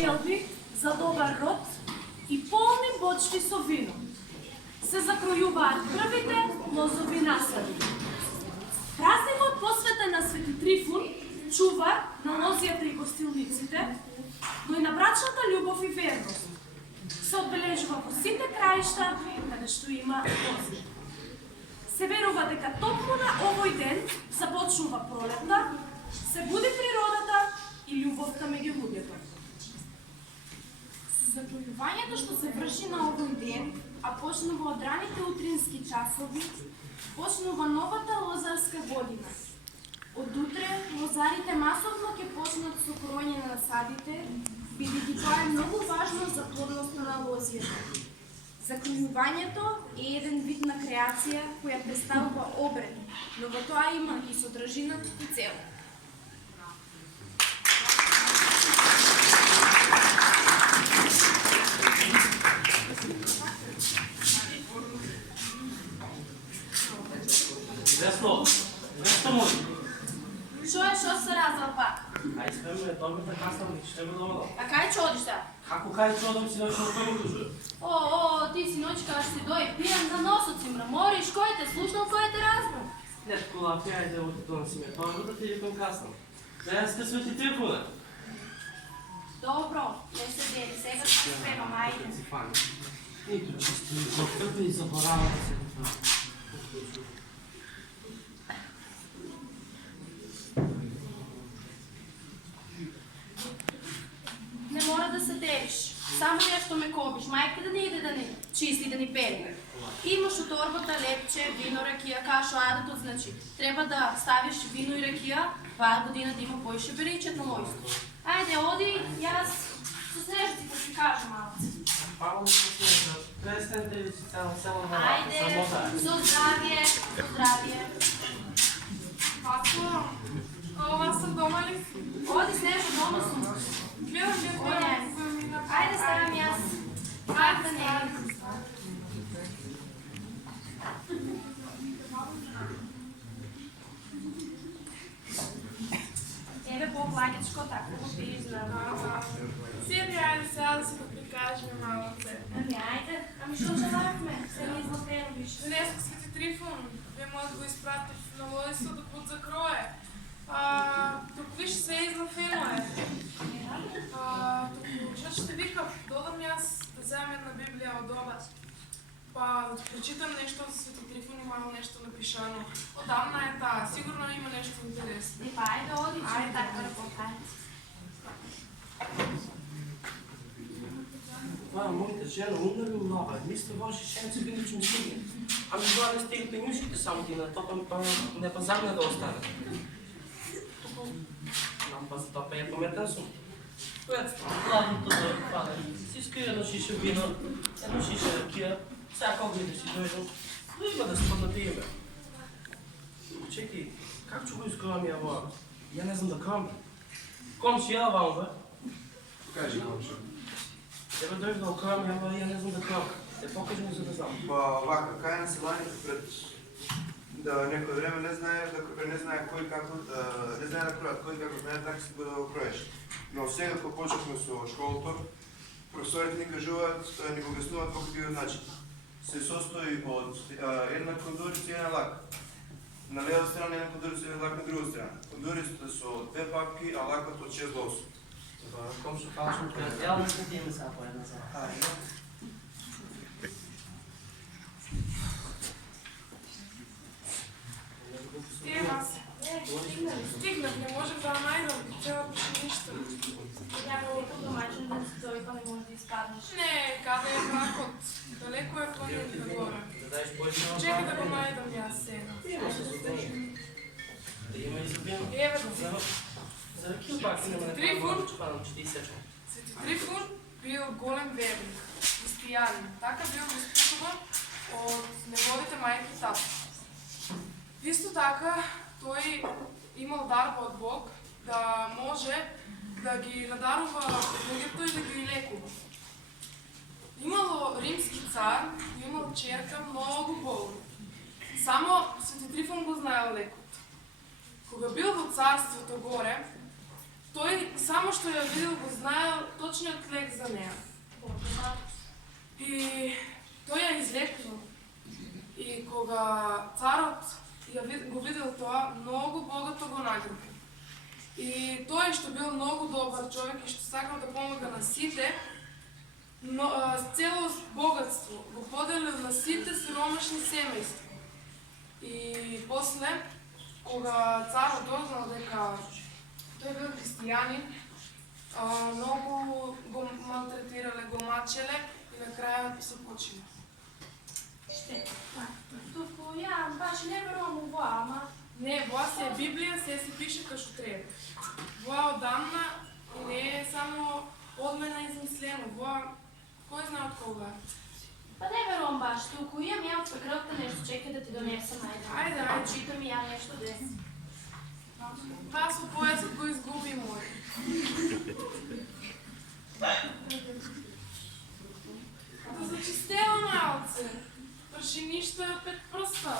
желби за добар род и полни бочки со вино. Се закројуваат првите лозови насади. Празникот посветен на Свети Трифун, чувар на лозијата и гостилниците, но и на брачната љубов и верност. Се одбележува во сите краишта каде што има лозија. Се верува дека токму на овој ден започнува пролетта, се буди природата и љубовта меѓу луѓето. Закојувањето што се врши на овој ден, а почнува од раните утрински часови, почнува новата лозарска година. Од утре лозарите масовно ќе почнат со кроење на насадите, бидејќи тоа е многу важно за плодноста на лозијата. Закојувањето е еден вид на креација која представува обред, но во тоа има и содржина и цел. Зашто може? Што се разал пак? Ај спремне, торбата касна, што е доволно. А кај ќе одиш сега? Како кај чодам си дојшол кој му дужа? Ти синоќка, аш си дој пијан на носот си мрамориш, кој те слушнал, кој те разбрал? Не, кола, ајде доноси ме торбата, ти викам касна. Сега сте Свети Трифуне. Добро, не се дели, сега ќе се спремам, ајде. Си фани. Нито чисто, нито крпи и заборава да се това. Не мора да се делиш. Само нешто ме кобиш, мајка да не иде да ни чисти, да ни пели. Имаш у торбата лепче, вино, ракија, кашо, адатот, значи. Треба да ставиш вино и ракија, ваа година да има поише беричет на мојско. Ајде, оди, јас со снежици да си кажа малце. Павло со снежа, престанете ли си само Ајде, со здравие, со здравие. Васло, ова сам дома ли? Оди, Снежо, дома сум. Гледам, Ајде, ставам јас. Ајде, не. Еве по-плагичко, така го пиеш за... Седи, ајде сега да си го прикажеме малце. Ајде, ами што чаварахме? Се не излапено више. Днеска Свети Трифун, вие може да го изпратите на лодисто да пут закрое. Тук виж све излафено е. Тук, што ще вика, додам јас да вземем една Библија од дома. Па да прочитам нешто за Свети Трифун и malo нешто напишано. Одамна е таа, сигурно има нешто интересно. И па ајде, оди, че така работајте. Това моите жена умна ли умнава? Мисля, ваши шенци велични стигне. Ами това не стига пенюшките само ти на топа, не пазарна да остане. Нам па за топа е паметен сум. Което гладното да пада. Си иска едно шише вино, едно шише ракија, всяка огни да си дойдем. Но има да спът да пиеме. Чеки, как ќе го изкривам ја ова? Ја не знам да крам. Комши, ја вам, бе? Кажи, комши. Тебе дойде да окрам, ја не знам да крам. Те покажи ми за да знам. Па вака, кај населанието пред некој време не знае кој како не знае да кројат, кој како знае така си го да го кроеш. Но сега кога почнавме со школото, професорите ни кажуваат, ни го објаснуваат колку биде начин. Се состои од една кондурица и една лак. На лева страна една кондурица и една лак на друга страна. Кондурицата со 2 папки, а лакот од 6 до 8. Добре, комшо, фалшно треба. Ја не следиме сега по една сега. Ема се. Стигнах, не можех да најдам, цела пише ништо. Ја го домаќен да си дојде, па не може да изпаднеш. Не, каде е бракот? Далеко е планината горе. Да даеш појдено. Чекай да го најдам јас сега. Има се зубено. Да има и зубено. Еве го. За ракија пак нема Трифун? Чупадам, че ти изсечам. Свети Трифун бил голем верник, христијанин. Така бил воспитуван од неговите мајки и тата. Исто така, тој имал дарба од Бог да може да ги надарува луѓето и да ги лекува. Имало римски цар, имал черка многу болна. Само Свети Трифун го знаел лекот. Кога бил во царството горе, Тој само што ја видел го знаел точниот лек за неа. И тој ја излекнал. И кога царот го видел тоа, многу богато го награди. И тој што бил многу добар човек и што сакал да помага на сите, но цело богатство го поделил на сите сиромашни семејства. И после, кога царот дознал дека тој бил христијанин, многу го малтретирале, го мачеле и на крајот се почина. Туку ја баш не верувам у воа, ама Не, воа си е Библија, се пише кај што треба. Воа одамна и не е само од мене измислено, воа кој знае од кога. па не верувам баш, туку имам ја од свекрвта нешто, чекай да ти донесам, Ајде, ајде. Читам и ја нешто дес. Таа со појасот го изгуби мој. Да зачистела малце. Прши ништо е од 5 прста.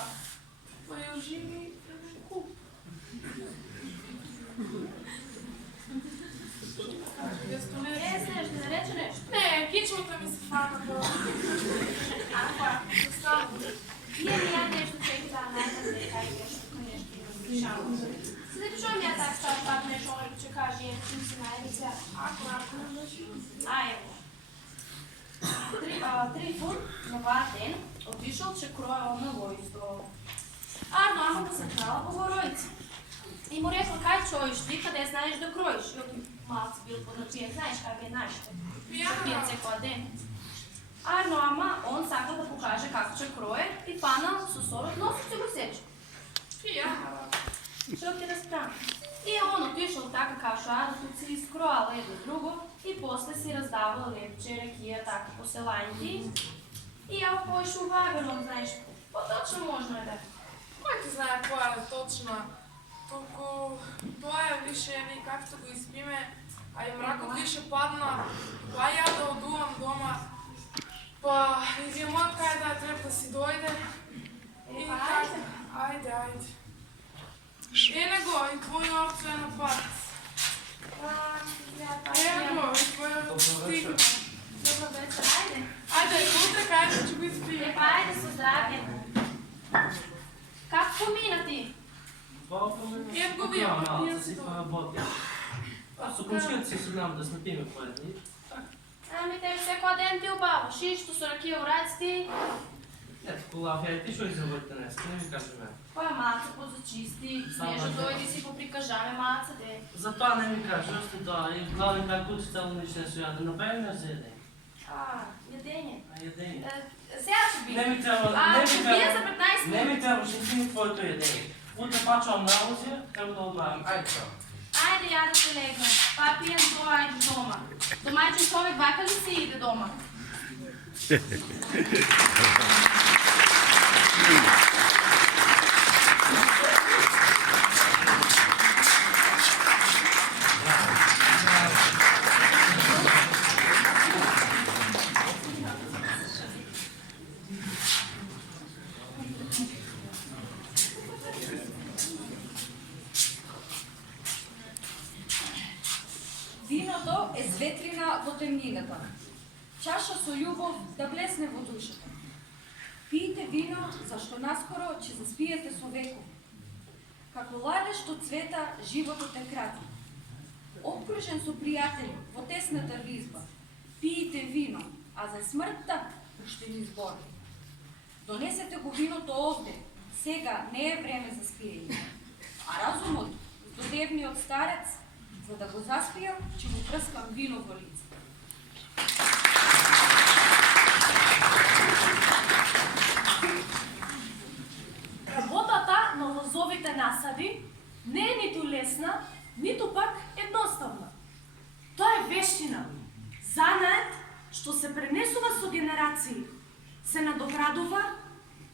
Па ја оживи еден куп. Не знаеш да рече нешто. Не, кичмата ми се фана тоа. Заставам. Имам ја нешто, чекай да најдам дека е нешто имам. Се да чуам ја така става пак нешто, че каже, чим се најде сега. Ако. А, ево. Трифун на ваа ден отишол че кројал на војско. Арно, ама го сакнала Богородица. И му рекла, кај чоиш ти, каде знаеш да кроиш? И он малце бил поднапијан, знаеш как е нашите. Пијан секоја ден. Арно, ама он сакал да покаже како ќе крое и фанал со сорот носици го сече. Пијана. Што ќе разправи? И он отишол така као што Арно си искроал едно друго и после си раздавал лепче, ракија така по селањите. И ја поишу вавером, знаеш, поточно можно е да. Кој ти знае која е точна? Толку тоа е више еви както го испиме, а и мракот више падна, па ја да одувам дома, па и ви мојот кај да треба да си дојде. И Па, така, ајде, ајде. Ене го, и твој орцо е на пат. Ене го, и твој стигна. Добро вечер, ајде. Ајде, утре кај да ќе го испиме. Епа, ајде со здравје. Как помина ти? Ет го вие, Малце си поработи. Со комшијата си знам да снапиме поедни. Ами те секој ден ти убаваш, ишто со ракија у раците. Ето, Колавија, и ти што изработите днеска, не ми кажи ме. Која малце позачисти, снежа дојди си поприкажаме малце де. Затоа не ми кажи, още тоа, и главен как учи цело нищо не се јаде. Направи ме за јадење. Јадење. А јадење. Сега ќе би. Не ми треба, Ќе бие за 15 не минути. ми треба, ще ти твоето јадење. Утре пачувам на работа, треба да одмарам. Ајде тоа. Ајде ја да се легнем. Па пијам тоа, ајде дома. Домаќин човек вака ли си иде дома? Виното е светлина во темнината. Чаша со љубов да блесне во душата. Пиете вино, зашто наскоро ќе заспиете со веков. Како ладе што цвета, животот е краток. Обкружен со пријатели во тесната ризба, пиете вино, а за смртта пуштени збори. Донесете го виното овде, сега не е време за спиење. А разумот, додевниот старец, за да го заспијам, ќе му прскам вино во лице. Работата на лозовите насади не е ниту лесна, ниту пак едноставна. Тоа е вештина, занает што се пренесува со генерации, се надоградува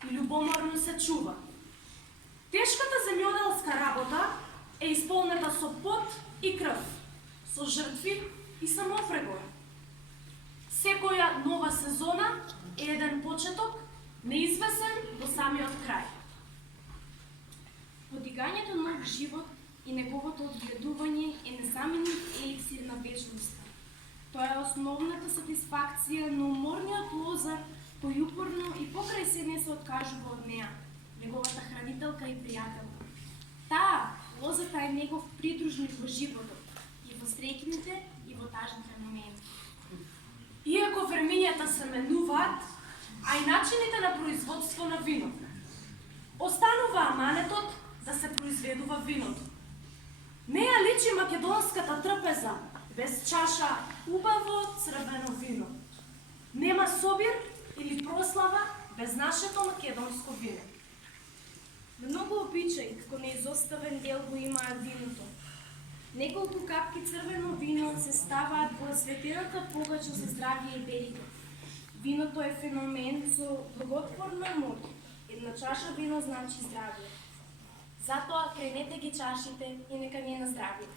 и љубоморно се чува. Тешката земјоделска работа е исполнета со пот и крв, со жртви и самопрегор. Секоја нова сезона е еден почеток, неизвесен до самиот крај. Подигањето на нов живот и неговото одгледување е незаменив еликсир на вечноста. Тоа е основната сатисфакција на уморниот лозар кој упорно и покрај се не се откажува од неа, неговата хранителка и пријателка. Таа, лозата е негов придружник во животот, и во среќните, и во тажните моменти. Иако вермињата се менуваат, а и начините на производство на вино, останува аманетот да се произведува виното. Неја личи македонската трпеза без чаша убаво црвено вино. Нема собир или прослава без нашето македонско вино. Многу обичаи како неизоставен дел го имаат виното. Неколку капки црвено вино се ставаат во осветената погача со здравје и белина. Виното е феномен со благотворна моќ. Една чаша вино значи здравје. Затоа кренете ги чашите и нека ни е на здравје.